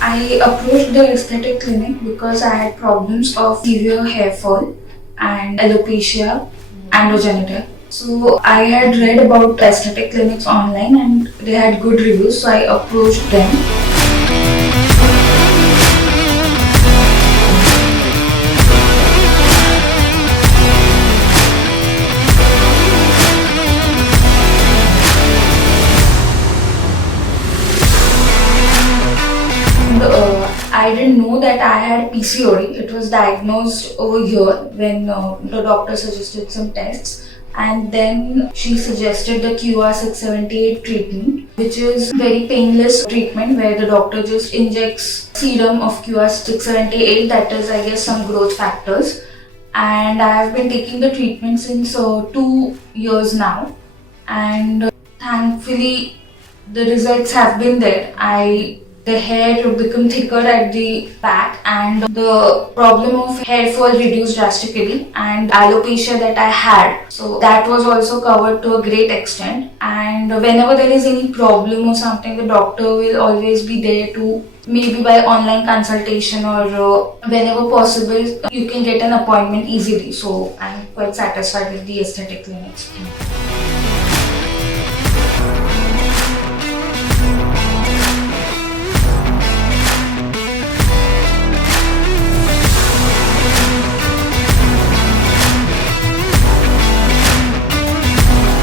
I approached the Aesthetic Clinic because I had problems of severe hair fall and alopecia, androgenital. So I had read about aesthetic clinics online and they had good reviews, so I approached them. I didn't know that I had PCOD. It was diagnosed over here when the doctor suggested some tests, and then she suggested the QR678 treatment, which is very painless treatment where the doctor just injects serum of QR678, that is, I guess, some growth factors. And I have been taking the treatment since 2 years now, and thankfully the results have been there. The hair would become thicker at the back and the problem of hair fall reduced drastically, and alopecia that I had, so that was also covered to a great extent. And whenever there is any problem or something, the doctor will always be there to, maybe by online consultation or whenever possible, you can get an appointment easily. So I'm quite satisfied with the aesthetic clinics.